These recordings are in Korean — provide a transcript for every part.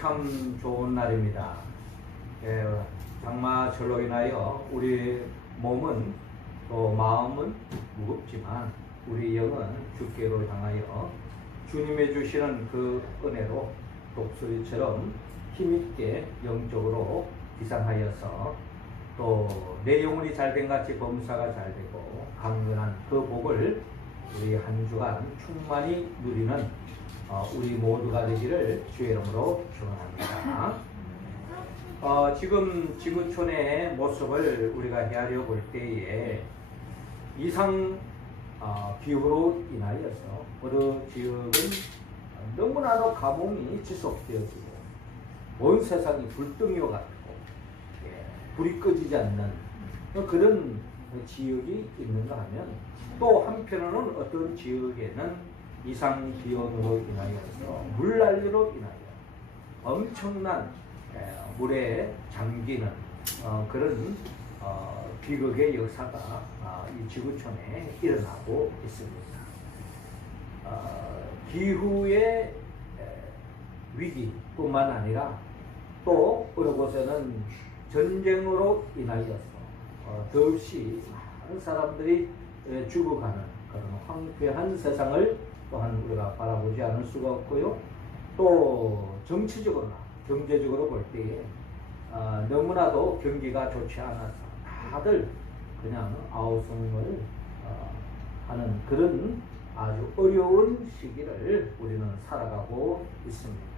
참 좋은 날입니다. 예, 장마철로 인하여 우리 몸은 또 마음은 무겁지만 우리 영은 주께로 향하여 주님의 주시는 그 은혜로 독수리처럼 힘있게 영적으로 기상하여서 또 내 영혼이 잘된 같이 범사가 잘되고 강건한 그 복을 우리 한 주간 충만히 누리는 우리 모두가 되기를 주의 이름으로 축원합니다. 지금 지구촌의 모습을 우리가 헤아려 볼 때에 이상 기후로 인하여서 어느 지역은 너무나도 가뭄이 지속되어지고 온 세상이 불덩이와 같고 불이 꺼지지 않는 그런 지역이 있는가 하면, 또 한편으로는 어떤 지역에는 이상 기온으로 인하여서 물난리로 인하여 엄청난 물에 잠기는 그런 비극의 역사가 이 지구촌에 일어나고 있습니다. 기후의 위기뿐만 아니라 또 어느 곳에는 전쟁으로 인하여서 더없이 많은 사람들이 죽어가는 그런 황폐한 세상을 또한 우리가 바라보지 않을 수가 없고요. 또 정치적으로나 경제적으로 볼 때에 너무나도 경기가 좋지 않아서 다들 그냥 아우성을 하는 그런 아주 어려운 시기를 우리는 살아가고 있습니다.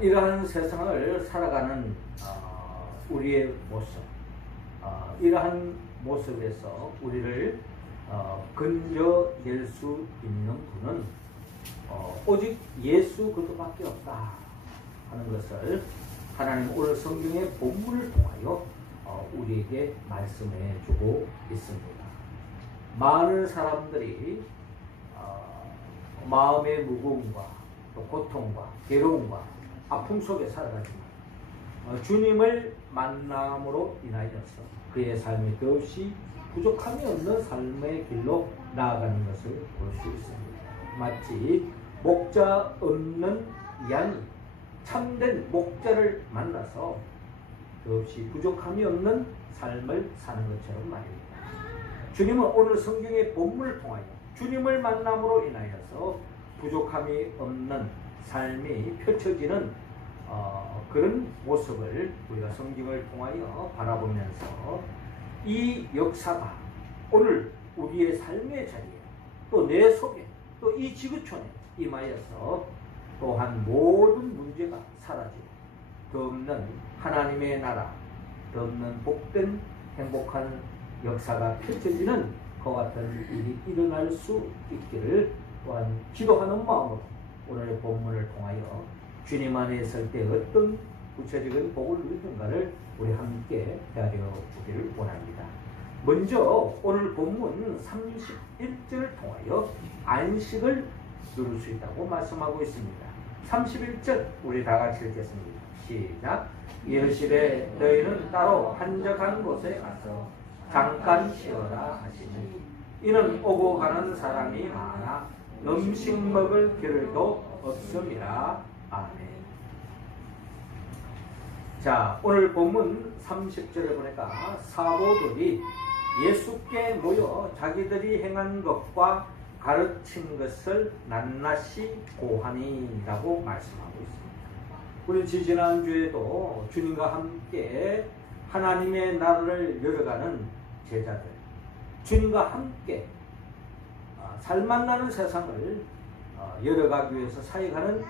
이러한 세상을 살아가는 우리의 모습, 이러한 모습에서 우리를 건져낼 수 있는 분은 오직 예수 그리스도밖에 없다 하는 것을 하나님 오늘 성경의 본문을 통하여 우리에게 말씀해 주고 있습니다. 많은 사람들이 마음의 무거움과 또 고통과 괴로움과 아픔 속에 살아가지만 주님을 만남으로 인하여서 그의 삶이 더없이 부족함이 없는 삶의 길로 나아가는 것을 볼 수 있습니다. 마치 목자 없는 양이 참된 목자를 만나서 더없이 부족함이 없는 삶을 사는 것처럼 말입니다. 주님은 오늘 성경의 본문을 통하여 주님을 만남으로 인하여서 부족함이 없는 삶이 펼쳐지는 그런 모습을 우리가 성경을 통하여 바라보면서 이 역사가 오늘 우리의 삶의 자리에 또 내 속에 또 이 지구촌에 임하여서 또한 모든 문제가 사라지고 더 없는 하나님의 나라, 더 없는 복된 행복한 역사가 펼쳐지는 그와 같은 일이 일어날 수 있기를 또한 기도하는 마음으로 오늘의 본문을 통하여 주님 안에 있을 때 어떤 구체적인 복을 누리는가를 우리 함께 헤아려 보기를 원합니다. 먼저 오늘 본문 31절을 통하여 안식을 누릴 수 있다고 말씀하고 있습니다. 31절 우리 다 같이 읽겠습니다. 시작. 이르시되 너희는 따로 한적한 곳에 가서 잠깐 쉬어라 하시니 이는 오고 가는 사람이 많아 음식 먹을 겨를도 없음이라. 아멘. 자, 오늘 본문 30절을 보니까 사도들이 예수께 모여 자기들이 행한 것과 가르친 것을 낱낱이 고하니라고 말씀하고 있습니다. 우리 지지난주에도 주님과 함께 하나님의 나라를 열어가는 제자들, 주님과 함께 살맛나는 세상을 열어가기 위해서 사역하는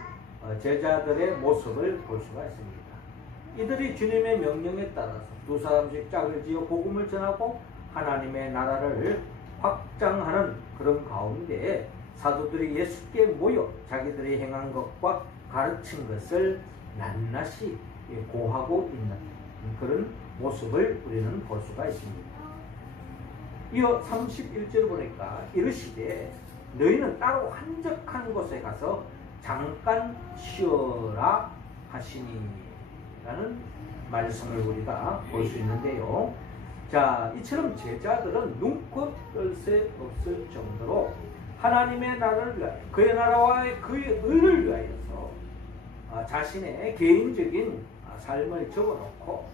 제자들의 모습을 볼 수가 있습니다. 이들이 주님의 명령에 따라서 두 사람씩 짝을 지어 복음을 전하고 하나님의 나라를 확장하는 그런 가운데 사도들이 예수께 모여 자기들이 행한 것과 가르친 것을 낱낱이 고하고 있는 그런 모습을 우리는 볼 수가 있습니다. 이어 31절 보니까 이르시되 너희는 따로 한적한 곳에 가서 잠깐 쉬어라 하시니 라는 말씀을 우리가 볼 수 있는데요. 자, 이처럼 제자들은 눈코 뜰 새 없을 정도로 하나님의 나라를 위하여 그의 나라와의 그의 의를 위하여서 자신의 개인적인 삶을 접어놓고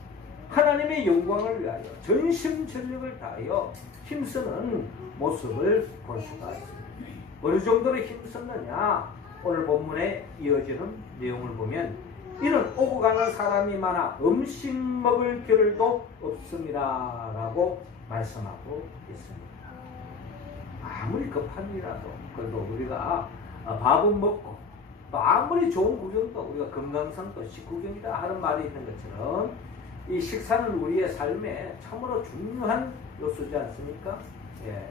하나님의 영광을 위하여 전심전력을 다하여 힘쓰는 모습을 볼 수가 있습니다. 어느 정도로 힘썼느냐? 오늘 본문에 이어지는 내용을 보면 이는 오고 가는 사람이 많아 음식 먹을 겨를도 없습니다 라고 말씀하고 있습니다. 아무리 급한 일이라도 그래도 우리가 밥은 먹고 또 아무리 좋은 구경도 우리가 건강상도 식구경이다 하는 말이 있는 것처럼 이 식사는 우리의 삶에 참으로 중요한 요소지 않습니까? 예.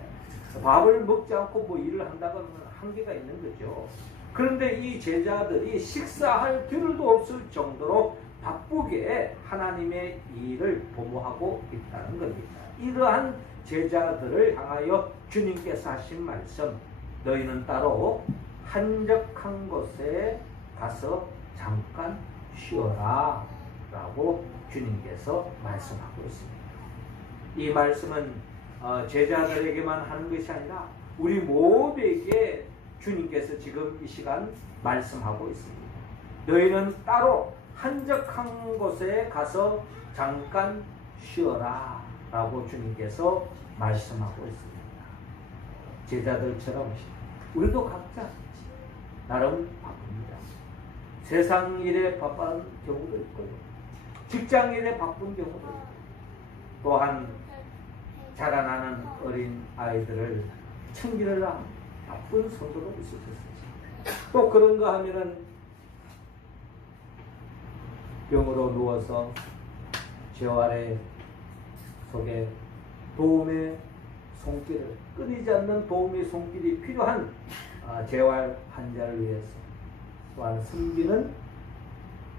밥을 먹지 않고 뭐 일을 한다고 하면 한계가 있는 거죠. 그런데 이 제자들이 식사할 겨를도 없을 정도로 바쁘게 하나님의 일을 도모하고 있다는 겁니다. 이러한 제자들을 향하여 주님께서 하신 말씀, 너희는 따로 한적한 곳에 가서 잠깐 쉬어라 라고 주님께서 말씀하고 있습니다. 이 말씀은 제자들에게만 하는 것이 아니라 우리 모두에게 주님께서 지금 이 시간 말씀하고 있습니다. 너희는 따로 한적한 곳에 가서 잠깐 쉬어라 라고 주님께서 말씀하고 있습니다. 제자들처럼 우리도 각자 나름 바쁩니다. 세상 일에 바쁜 경우도 있고요. 직장 일에 바쁜 경우도 있고 또한 자라나는 어린 아이들을 챙기느라 바쁜 성도도 있으셨어요. 또 그런가 하면은 병으로 누워서 재활의 속에 도움의 손길을 끊이지 않는 도움의 손길이 필요한 재활 환자를 위해서 또한 섬기는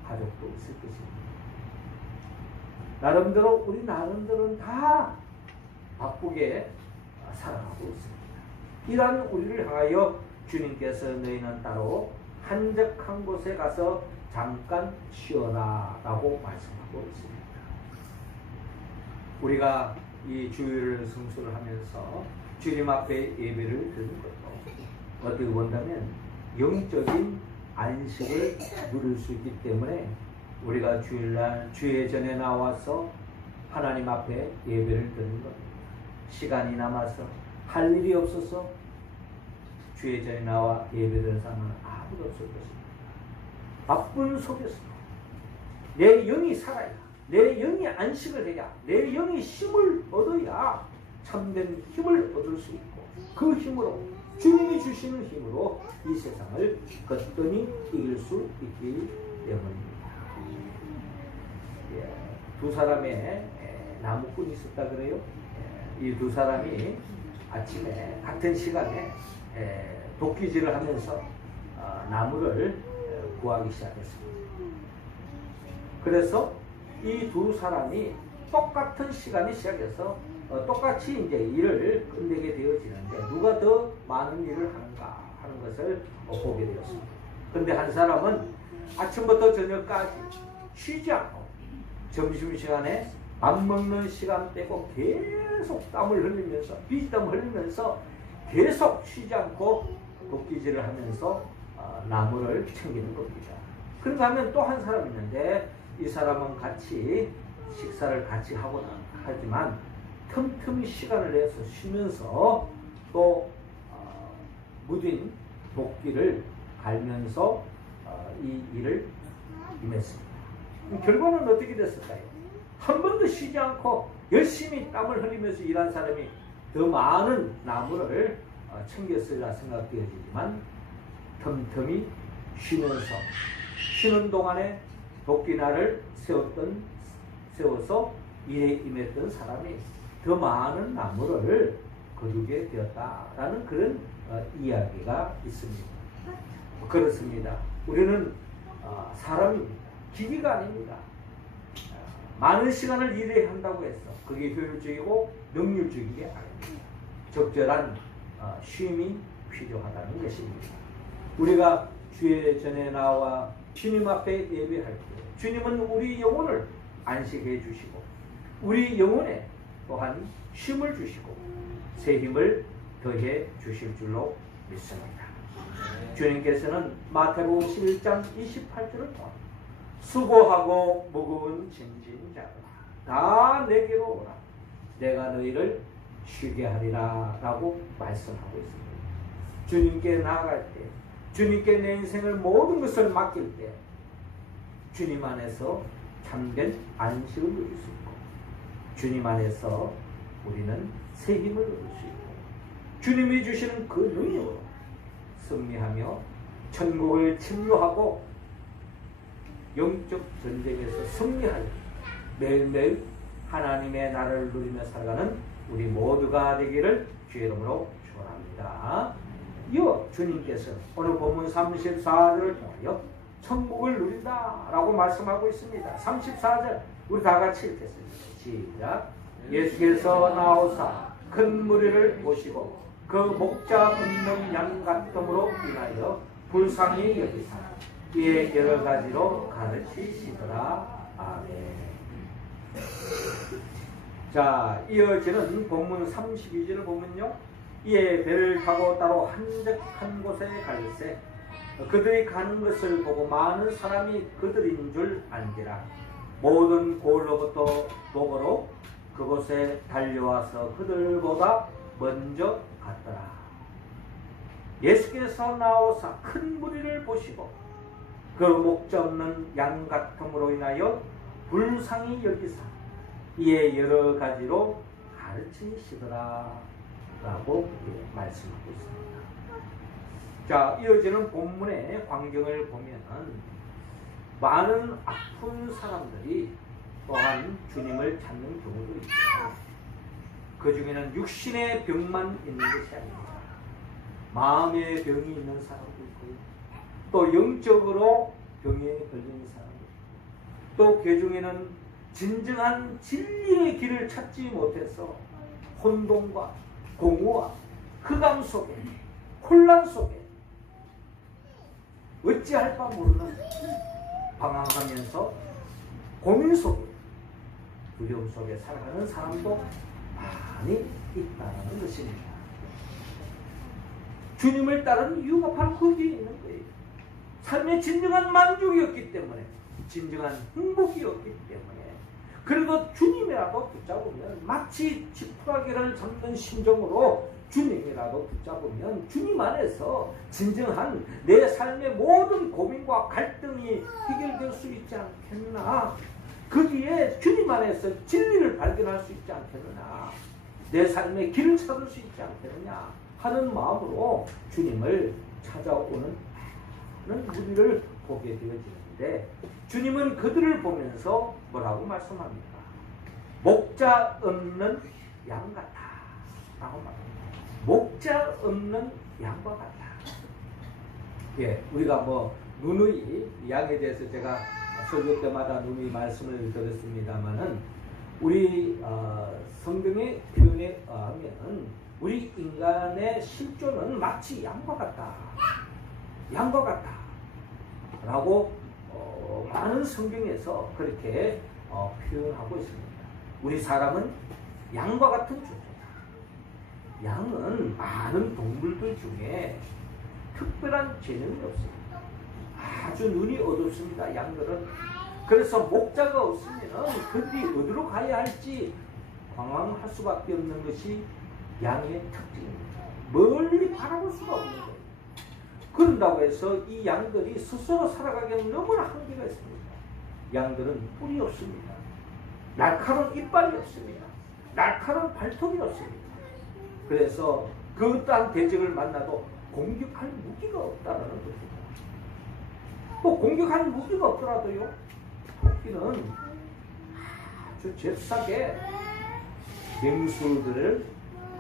가족도 있을 것입니다. 나름대로 우리 나름대로는 다 바쁘게 살아가고 있습니다. 이러한 우리를 향하여 주님께서 너희는 따로 한적한 곳에 가서 잠깐 쉬어라 라고 말씀하고 있습니다. 우리가 이 주일을 성수를 하면서 주님 앞에 예배를 드리는 것도 어떻게 본다면 영적인 안식을 누릴 수 있기 때문에 우리가 주일날 주의 전에 나와서 하나님 앞에 예배를 드리는 겁니다. 시간이 남아서 할 일이 없어서 주의 전에 나와 예배드리는 사람은 아무도 없을 것입니다. 바쁜 속에서 내 영이 살아야, 내 영이 안식을 해야, 내 영이 힘을 얻어야 참된 힘을 얻을 수 있고 그 힘으로 주님이 주시는 힘으로 이 세상을 거뜬히 이길 수 있기 때문입니다. 두 사람의 나무꾼이 있었다 그래요. 이 두 사람이 아침에 같은 시간에 도끼질을 하면서 나무를 구하기 시작했습니다. 그래서 이 두 사람이 똑같은 시간에 시작해서 똑같이 이제 일을 끝내게 되어지는데 누가 더 많은 일을 하는가 하는 것을 보게 되었습니다. 그런데 한 사람은 아침부터 저녁까지 쉬지 않고 점심시간에 밥 먹는 시간 빼고 계속 땀을 흘리면서 비지땀을 흘리면서 계속 쉬지 않고 도끼질을 하면서 나무를 챙기는 겁니다. 그런가 하면 또 한 사람 있는데 이 사람은 같이 식사를 같이 하고 하지만 틈틈이 시간을 내서 쉬면서 또 무딘 도끼를 갈면서 이 일을 임했습니다. 결과는 어떻게 됐을까요? 한 번도 쉬지 않고 열심히 땀을 흘리면서 일한 사람이 더 많은 나무를 챙겼으리라 생각되어지지만 틈틈이 쉬면서 쉬는 동안에 도끼날을 세워서 일에 임했던 사람이 더 많은 나무를 거두게 되었다라는 그런 이야기가 있습니다. 그렇습니다. 우리는 사람입니다. 기계가 아닙니다. 많은 시간을 일해야 한다고 해서 그게 효율적이고 능률적인 게 아닙니다. 적절한 쉼이 필요하다는 것입니다. 우리가 주의 전에 나와 주님 앞에 예배할 때 주님은 우리 영혼을 안식해 주시고 우리 영혼에 또한 쉼을 주시고 새 힘을 더해 주실 줄로 믿습니다. 주님께서는 마태복음 11장 28절을 보아 수고하고 무거운 짐진 자들아 다 내게로 오라 내가 너희를 쉬게 하리라 라고 말씀하고 있습니다. 주님께 나아갈 때 주님께 내 인생을 모든 것을 맡길 때 주님 안에서 참된 안식을 누릴 수 있고 주님 안에서 우리는 새 힘을 얻을 수 있고 주님이 주시는 그 능력으로 승리하며 천국을 침노하고 영적 전쟁에서 승리하여 매일매일 하나님의 나라를 누리며 살아가는 우리 모두가 되기를 주의 이름으로 축원합니다. 이어 주님께서 오늘 본문 34절을 통하여 천국을 누린다 라고 말씀하고 있습니다. 34절 우리 다 같이 읽겠습니다. 시작. 예수께서 나오사 큰 무리를 보시고 그 목자 없는 양 같음으로 인하여 불쌍히 여기사 이에 여러 가지로 가르치시더라. 아멘. 자, 이어지는 본문 32절을 보면요. 이에 배를 타고 따로 한적한 곳에 갈새 그들이 가는 것을 보고 많은 사람이 그들인 줄 안지라. 모든 고을로부터 도보로 그곳에 달려와서 그들보다 먼저 갔더라. 예수께서 나오사 큰 무리를 보시고 그 목자 없는 양 같음으로 인하여 불쌍히 여기사 이에 여러 가지로 가르치시더라 라고 말씀하고 있습니다. 자, 이어지는 본문의 광경을 보면 많은 아픈 사람들이 또한 주님을 찾는 경우도 있고 그 중에는 육신의 병만 있는 것이 아닙니다. 마음의 병이 있는 사람도 있고 또 영적으로 병에 걸린 사람도 있고 또 그 중에는 진정한 진리의 길을 찾지 못해서 혼돈과 공허와 흑암 속에 혼란 속에 어찌할 바 모르는 방황하면서 고민 속에 두려움 속에 살아가는 사람도 많이 있다는 것입니다. 주님을 따르는 이유가 바로 거기에 있는 거예요. 삶의 진정한 만족이었기 때문에 진정한 행복이었기 때문에 그래도 주님이라도 붙잡으면 마치 지푸라기를 잡는 심정으로 주님이라도 붙잡으면 주님 안에서 진정한 내 삶의 모든 고민과 갈등이 해결될 수 있지 않겠나. 거기에 주님 안에서 진리를 발견할 수 있지 않겠느냐. 내 삶의 길을 찾을 수 있지 않겠느냐 하는 마음으로 주님을 찾아오는 우리를 보게 되어지는데 주님은 그들을 보면서 뭐라고 말씀합니까? 목자 없는 양 같다 라고 말합니다. 목자 없는 양과 같다. 예, 우리가 누누이 양에 대해서 제가 설교 때마다 누누이 말씀을 드렸습니다만은 우리 성경의 표현에 의하면 우리 인간의 실존은 마치 양과 같다. 양과 같다. 라고 많은 성경에서 그렇게 표현하고 있습니다. 우리 사람은 양과 같은 존재다. 양은 많은 동물들 중에 특별한 재능이 없습니다. 아주 눈이 어둡습니다. 양들은. 그래서 목자가 없으면 그들이 어디로 가야 할지 방황할 수밖에 없는 것이 양의 특징입니다. 멀리 바라볼 수가 없는 거예요. 그런다고 해서 이 양들이 스스로 살아가기에는 너무나 한계가 있습니다. 양들은 뿔이 없습니다. 날카로운 이빨이 없습니다. 날카로운 발톱이 없습니다. 그래서 그 어떠한 대적을 만나도 공격할 무기가 없다는 것입니다. 또 공격할 무기가 없더라도요, 토끼는 아주 잽싸게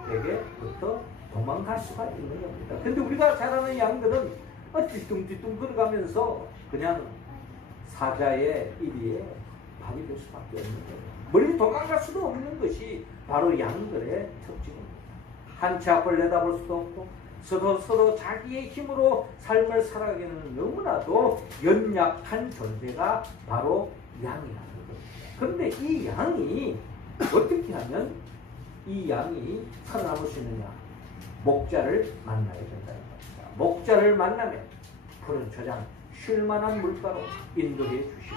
맹수들에게부터 도망갈 수가 있는 겁니다. 근데 우리가 잘 아는 양들은 뒤뚱뒤뚱 걸어가면서 그냥 사자의 입에 밥이 될 수밖에 없는 거예요. 멀리 도망갈 수도 없는 것이 바로 양들의 특징입니다. 한치 앞을 내다볼 수도 없고 서로 자기의 힘으로 삶을 살아가기에는 너무나도 연약한 존재가 바로 양이라는 겁니다. 그런데 이 양이 어떻게 하면 이 양이 살아남을 수 있느냐? 목자를 만나야 된다는 겁니다. 목자를 만나면 푸른 초장 쉴만한 물가로 인도해 주시고,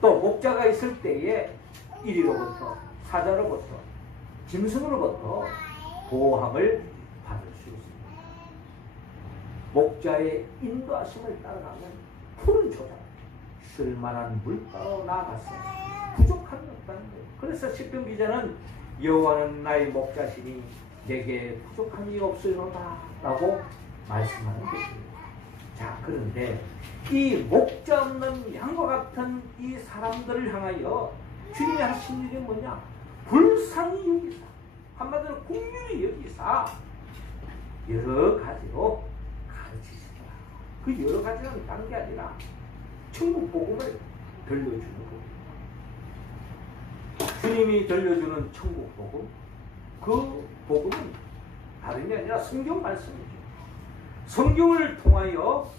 또 목자가 있을 때에 이리로부터 사자로부터 짐승으로부터 보호함을 받을 수 있습니다. 목자의 인도하심을 따라가면 푸른 초장 쉴만한 물가로 나아가서 부족함이 없다는 거예요. 그래서 시편 기자는 여호와는 나의 목자시니 내게 부족함이 없으리로다 라고 말씀하는 것입니다. 자, 그런데 이 목자 없는 양과 같은 이 사람들을 향하여 주님이 하신 일이 뭐냐? 불쌍히 여기사, 한마디로 긍휼히 여기사 여러 가지로 가르치시더라. 그 여러 가지는 다른 게 아니라 천국 복음을 들려주는 겁니다. 주님이 들려주는 천국 복음, 그 복음은 다른 게 아니라 성경 말씀이죠. 성경을 통하여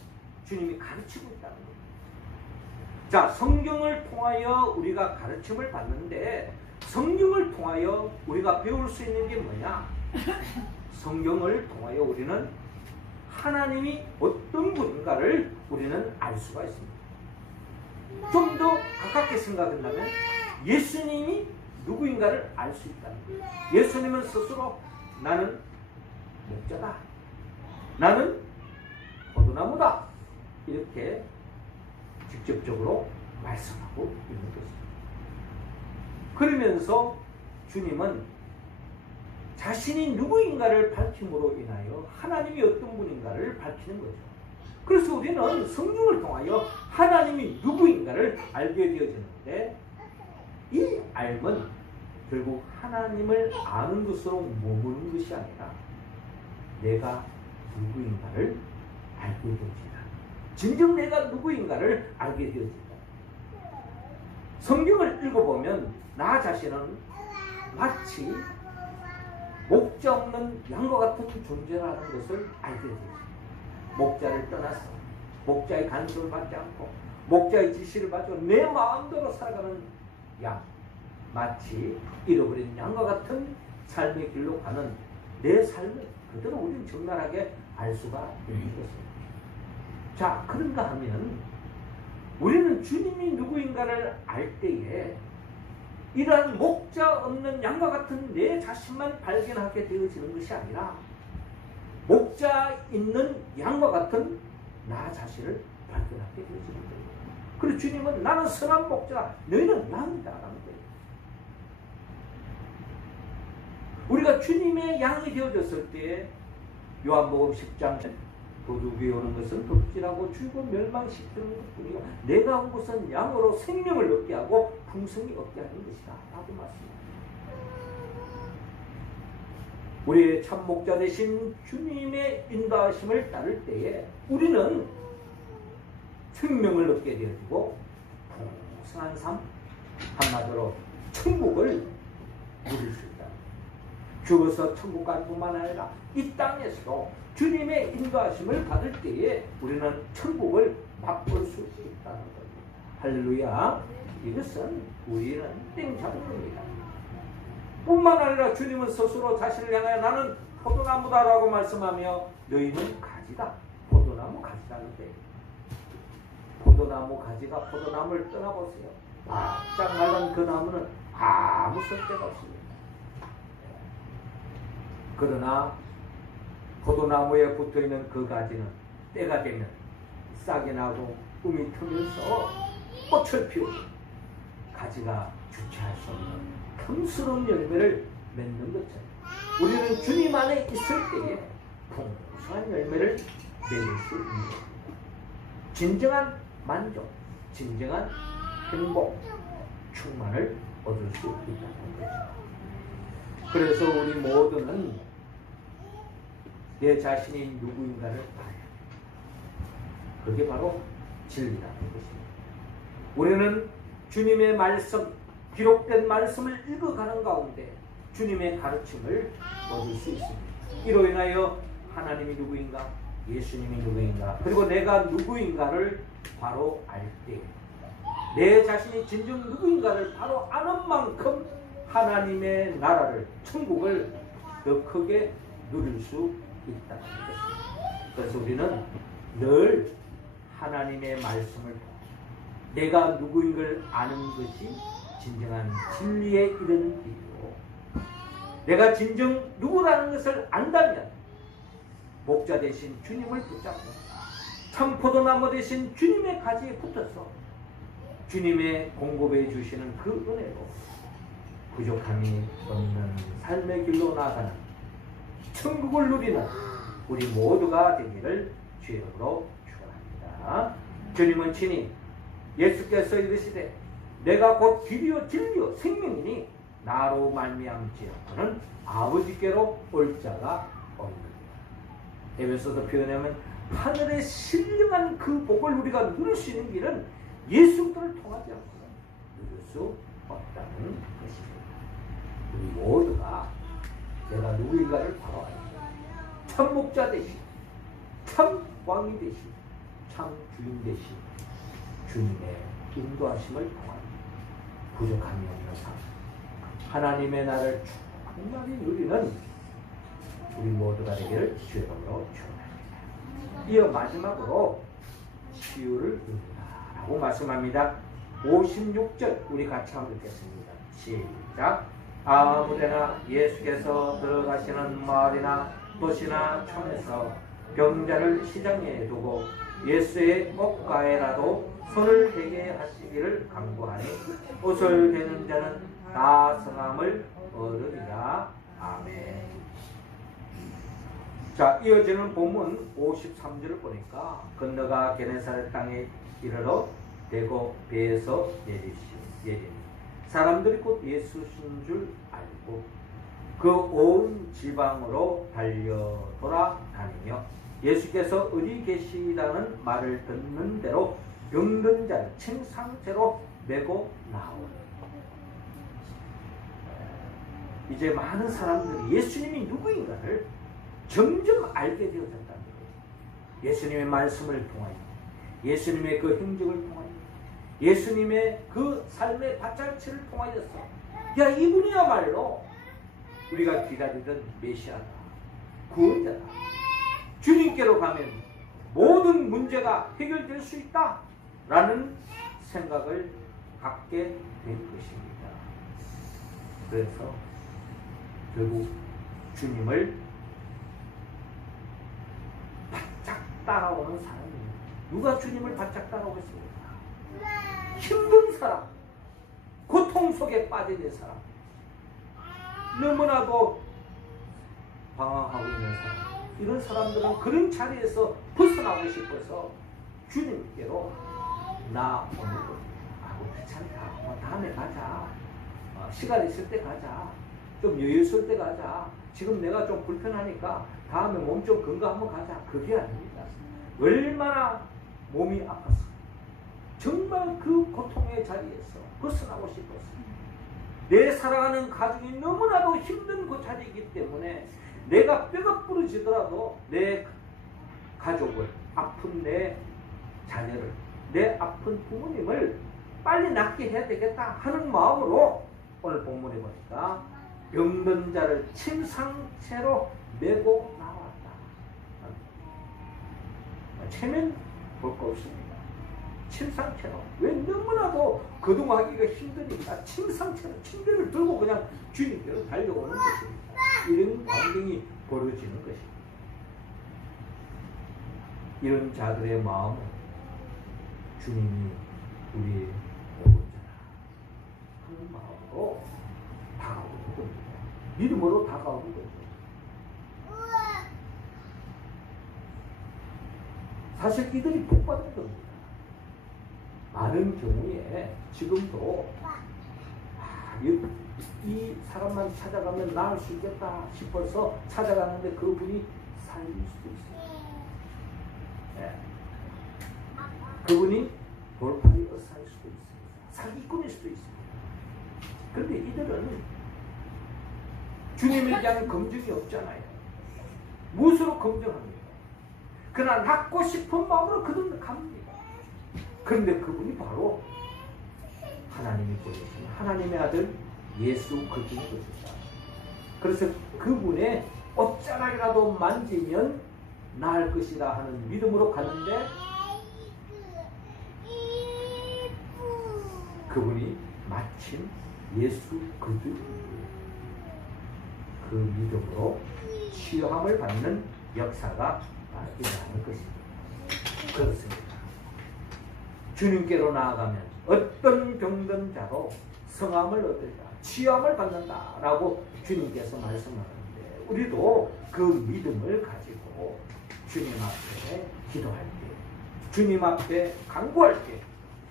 주님이 가르치고 있다는 겁니다. 자, 성경을 통하여 우리가 가르침을 받는데 성경을 통하여 우리가 배울 수 있는 게 뭐냐? 성경을 통하여 우리는 하나님이 어떤 분인가를 우리는 알 수가 있습니다. 좀 더 가깝게 생각한다면 예수님이 누구인가를 알 수 있다는 거예요. 예수님은 스스로 나는 목자다, 나는 포도나무다, 이렇게 직접적으로 말씀하고 있는 것입니다. 그러면서 주님은 자신이 누구인가를 밝힘으로 인하여 하나님이 어떤 분인가를 밝히는 거죠. 그래서 우리는 성경을 통하여 하나님이 누구인가를 알게 되어지는데, 이 알면 결국 하나님을 아는 것으로 머무는 것이 아니라 내가 누구인가를 알게 되어진다. 진정 내가 누구인가를 알게 되어진다. 성경을 읽어보면 나 자신은 마치 목자 없는 양과 같은 존재라는 것을 알게 되어진다. 목자를 떠나서 목자의 간섭을 받지 않고 목자의 지시를 받고 내 마음대로 살아가는 양, 마치 잃어버린 양과 같은 삶의 길로 가는 내 삶을 그대로 우리는 적나라하게 알 수가 있는 것입니다. 자, 그런가 하면 우리는 주님이 누구인가를 알 때에 이러한 목자 없는 양과 같은 내 자신만 발견하게 되어지는 것이 아니라 목자 있는 양과 같은 나 자신을 발견하게 되어지는 거예요. 그리고 주님은 나는 선한 목자다, 너희는 양이다 라는 거예요. 우리가 주님의 양이 되어졌을 때에 요한복음 10장 도둑이 오는 것은 덕질하고 죽이고 멸망시키는 것뿐이요 내가 온 것은 양으로 생명을 얻게 하고 풍성히 얻게 하는 것이다 라고 말씀합니다. 우리의 참 목자 되신 주님의 인도하심을 따를 때에 우리는 생명을 얻게 되어지고 풍성한 삶, 한마디로 천국을 누릴 수 있다. 죽어서 천국 갈 뿐만 아니라 이 땅에서도 주님의 인도하심을 받을 때에 우리는 천국을 맛볼 수 있다는 겁니다. 할렐루야. 이것은 우리는 땡잡은 겁니다. 뿐만 아니라 주님은 스스로 자신을 향하여 나는 포도나무다라고 말씀하며 너희는 가지다. 포도나무 가지다는데 포도나무 가지가 포도나무를 떠나보세요. 바짝 말른 그 나무는 아무 쓸데가 없습니다. 그러나 포도나무에 붙어있는 그 가지는 때가 되면 싹이 나고 꿈이 트면서 꽃을 피우고 가지가 주체할 수 없는 탐스러운 열매를 맺는 것처럼 우리는 주님 안에 있을 때에 풍성한 열매를 맺을 수 있는 것입니다. 진정한 만족, 진정한 행복, 충만을 얻을 수 있다는 거죠. 그래서 우리 모두는 내 자신이 누구인가를 봐야 해. 그게 바로 진리라는 것입니다. 우리는 주님의 말씀, 기록된 말씀을 읽어가는 가운데 주님의 가르침을 얻을 수 있습니다. 이로 인하여 하나님이 누구인가, 예수님이 누구인가, 그리고 내가 누구인가를 바로 알 때 내 자신이 진정 누구인가를 바로 아는 만큼 하나님의 나라를, 천국을 더 크게 누릴 수 있다는 것입니다. 그래서 우리는 늘 하나님의 말씀을 통해 내가 누구인 걸 아는 것이 진정한 진리에 이르는 길이고, 내가 진정 누구라는 것을 안다면 목자 대신 주님을 붙잡고 참 포도나무 대신 주님의 가지에 붙어서 주님의 공급해 주시는 그 은혜로 부족함이 없는 삶의 길로 나아가는 천국을 누리는 우리 모두가 되기를 주의 이름으로 축원합니다. 주님은 친히 예수께서 이르시되 내가 곧 길이요 진리요 생명이니 나로 말미암지어는 아버지께로 올 자가 없느니라. 에베소서 표현하면 하늘의 신령한 그 복을 우리가 누릴 수 있는 길은 예수를 통하지 않고는 누릴 수 없다는 것입니다. 우리 모두가 내가 누구인가를 바로 알고 참 목자 되시, 참 왕이 되시, 참 주인 되시 주님의 인도하심을 통한 부족함이 없는 삶, 하나님의 나를 충만히 누리는 우리 모두가 되기를 주의 이름으로 축원합니다. 이어 마지막으로 치유를 누리라라고 말씀합니다. 56절 우리 같이 한번 읽겠습니다. 시작. 아무데나 예수께서 들어가시는 마을이나 도시나 촌에서 병자를 시장에 두고 예수의 옷가에라도 손을 대게 하시기를 강구하니 옷을 대는 자는 다 성함을 얻으리라. 아멘. 자, 이어지는 본문 53절을 보니까 건너가 게네사렛 땅에 이르러 대고 배에서 내리니 사람들이 곧 예수신 줄 알고 그 온 지방으로 달려 돌아다니며 예수께서 어디 계시다는 말을 듣는 대로 병든 자를 침상째로 메고 나오니 이제 많은 사람들이 예수님이 누구인가를 점점 알게 되어졌다는 거예요. 예수님의 말씀을 통하여, 예수님의 그 행적을 통하여, 예수님의 그 삶의 발자취를 통하여서 야, 이분이야말로 우리가 기다리던 메시아다, 구원자다, 주님께로 가면 모든 문제가 해결될 수 있다 라는 생각을 갖게 된 것입니다. 그래서 결국 주님을 바짝 따라오는 사람입니다. 누가 주님을 바짝 따라오겠습니까? 힘든 사람, 고통 속에 빠져있는 사람, 너무나도 방황하고 있는 사람, 이런 사람들은 그런 자리에서 벗어나고 싶어서 주님께로 나 오늘 귀찮다, 다음에 가자, 시간 있을 때 가자, 좀 여유 있을 때 가자, 지금 내가 좀 불편하니까 다음에 몸 좀 건강하면 가자. 그게 아닙니다. 얼마나 몸이 아팠어, 정말 그 고통의 자리에서 벗어나고 싶었어. 내 사랑하는 가족이 너무나도 힘든 그 자리이기 때문에 내가 뼈가 부러지더라도 내 가족을, 아픈 내 자녀를, 내 아픈 부모님을 빨리 낫게 해야 되겠다 하는 마음으로 오늘 본문에 보니까 병든 자를 침상채로 메고 나왔다. 체면 볼 거 없습니다. 침상채로. 왜? 너무나도 거동하기가 힘드니까 침상채로 침대를 들고 그냥 주님께로 달려오는 것입니다. 이런 광경이 벌어지는 것입니다. 이런 자들의 마음은 주님이 우리의 보호자라 하는 마음으로 다가오는 겁니다. 믿음으로 다가오는 거죠. 사실 이들이 복받은 겁니다. 많은 경우에 지금도 이 사람만 찾아가면 나을 수 있겠다 싶어서 찾아갔는데 그분이 살릴 수도 있어요. 네. 그분이 돌팔이 의사일 수도 있습니다. 사기꾼일 수도 있습니다. 그런데 이들은 주님에 대한 검증이 없잖아요. 무엇으로 검증합니까? 그러나 낫고 싶은 마음으로 그들은 갑니다. 그런데 그분이 바로 하나님이 보내신 하나님의 아들 예수 그리스도입니다. 그래서 그분의 옷자락이라도 만지면 나을 것이다 하는 믿음으로 갔는데 그분이 마침 예수 그리스도 그 믿음으로 치유함을 받는 역사가 일어나는 것입니다. 그렇습니다. 주님께로 나아가면 어떤 병든 자도 성함을 얻으리라, 치유함을 받는다라고 주님께서 말씀하는데 우리도 그 믿음을 가지고 주님 앞에 기도할 때, 주님 앞에 간구할 때,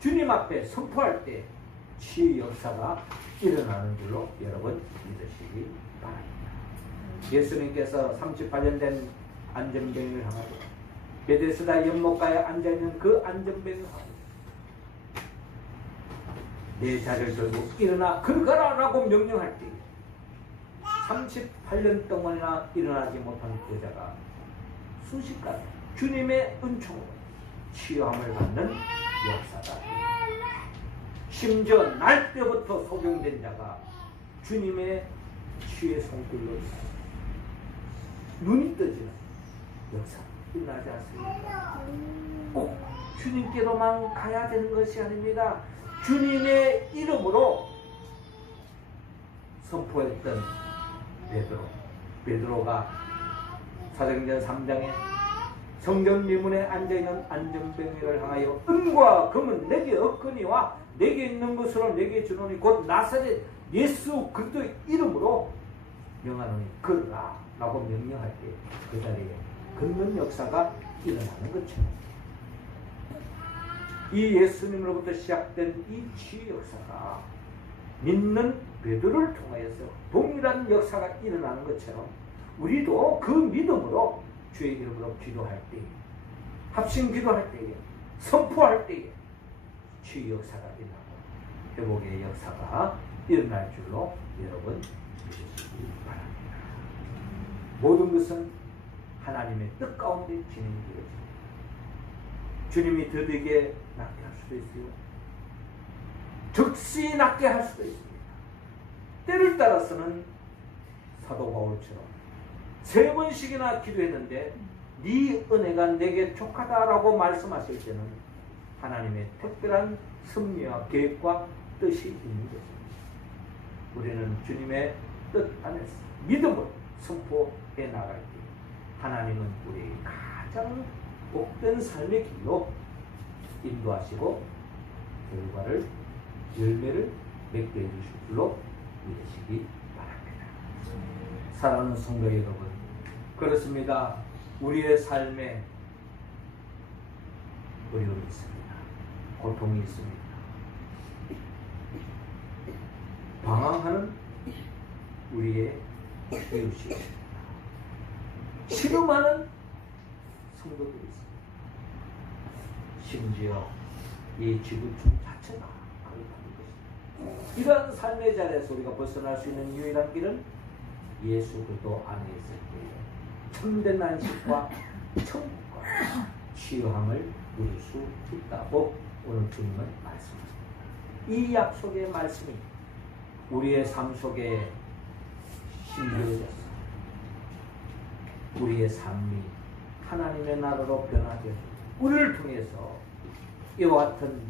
주님 앞에 선포할 때 치유 역사가 일어나는 줄로 여러분 믿으시기 바랍니다. 예수님께서 38년 된 안전병을 향하여 베데스다 연못가에 앉아있는 그 안전병을 향하여 내 자리를 들고 일어나 걸어가라라고 명령할 때 38년 동안이나 일어나지 못한 여자가 순식간에 주님의 은총으로 치유함을 받는 역사가 심지어 날 때부터 소경된 자가 주님의 치유의 손길로 눈이 떠지는 역사가 일어나지 않습니까? 꼭 주님께로만 가야 되는 것이 아닙니다. 주님의 이름으로 선포했던 베드로가 사도행전 3장에 성전 미문에 앉아있는 안전병이를 향하여 은과 금은 내게 없거니와 내게 있는 것으로 내게 주노니 곧 나사렛 예수 그리스도의 이름으로 명하노니 걸으라 라고 명령할 때 그 자리에 걷는 역사가 일어나는 것처럼 이 예수님으로부터 시작된 이 치유 역사가 믿는 베드로를 통하여서 동일한 역사가 일어나는 것처럼 우리도 그 믿음으로 주의 이름으로 기도할 때, 합심 기도할 때에, 선포할 때에 치유 역사가 일어나고 회복의 역사가 일어날 줄로 여러분 믿으시기 바랍니다. 모든 것은 하나님의 뜻 가운데 진행되어집니다. 주님이 더디게 낫게 할 수도 있어요. 즉시 낫게 할 수도 있습니다. 때를 따라서는 사도 바울처럼 3번씩이나 기도했는데 네 은혜가 내게 족하다라고 말씀하실 때는 하나님의 특별한 섭리와 계획과 뜻이 있는 것입니다. 우리는 주님의 뜻 안에서 믿음으로 선포해 나갈 때 하나님은 우리의 가장 복된 삶의 길로 인도하시고 결과를 열매를 맺게 해주실 줄로 믿으시기 바랍니다. 사랑하는 성도 여러분, 그렇습니다. 우리의 삶에 어려움이 있습니다. 고통이 있습니다. 방황하는 우리의 이웃이 있습니다. 신음하는 성도들이 있습니다. 심지어 이 지구촌 자체가 거듭하는 것입니다. 이러한 삶의 자리에서 우리가 벗어날 수 있는 유일한 길은 예수 그리스도 안에 있을 때에 참된 안식과 천국과 치유함을 누릴 수 있다고 오늘 주님은 말씀하십니다. 이 약속의 말씀이 우리의 삶 속에 심겨졌습니다. 우리의 삶이 하나님의 나라로 변하게 우리를 통해서 이와 같은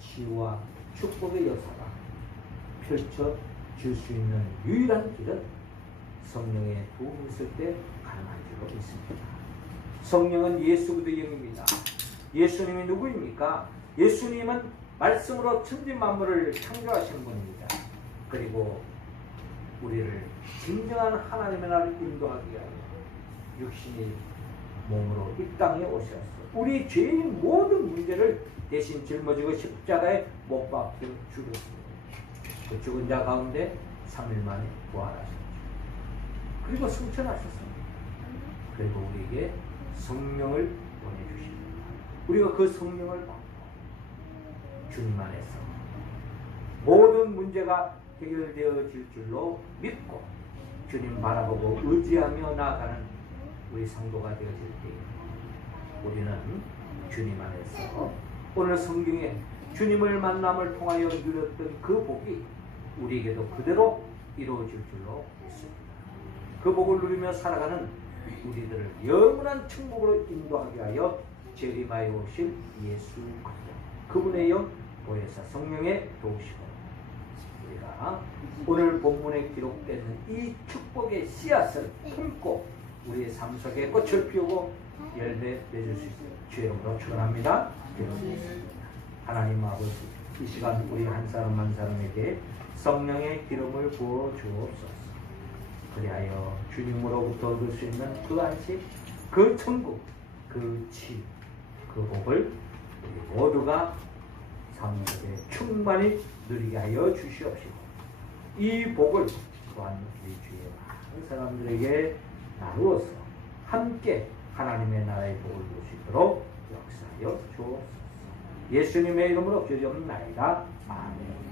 치유와 축복의 역사가 펼쳐질 수 있는 유일한 길은 성령의 도움이 있을 때 가능한 줄로 있습니다. 성령은 예수 그리스도의 영입니다. 예수님이 누구입니까? 예수님은 말씀으로 천지 만물을 창조하신 분입니다. 그리고 우리를 진정한 하나님의 나라를 인도하기 위하여 육신이 몸으로 이 땅에 오셔서 우리 죄의 모든 문제를 대신 짊어지고 십자가에 못 박혀 죽였습니다. 그 죽은 자 가운데 3일 만에 부활하셨죠. 그리고 승천하셨습니다. 그리고 우리에게 성령을 보내주십니다. 우리가 그 성령을 받고 주님 안에서 모든 문제가 해결되어질 줄로 믿고 주님 바라보고 의지하며 나아가는 우리 성도가 되어질 때 우리는 주님 안에서 오늘 성경에 주님을 만남을 통하여 누렸던 그 복이 우리에게도 그대로 이루어질 줄로 믿습니다. 그 복을 누리며 살아가는 우리들을 영원한 천국으로 인도하게 하여 재림하여 오실 예수 그리스도 그분의 영 보혜사 성령의 도우심으로 우리가 오늘 본문에 기록되는 이 축복의 씨앗을 품고 우리의 삶 속에 꽃을 피우고 열매 맺을 수 있도록 주의 이름으로 축원합니다. 기도드리겠습니다. 하나님 아버지, 이 시간 우리 한 사람 한 사람에게 성령의 기름을 부어 주옵소서. 그리하여 주님으로부터 얻을 수 있는 그 안식, 그 천국, 그 치유, 그 복을 우리 모두가 삶 속에 충만히 누리게 하여 주시옵시고 이 복을 또한 우리 주의 많은 사람들에게 나누어서 함께 하나님의 나라의 복을 볼 수 있도록 역사하여 주옵소서. 예수님의 이름으로 기도하옵나이다. 아멘.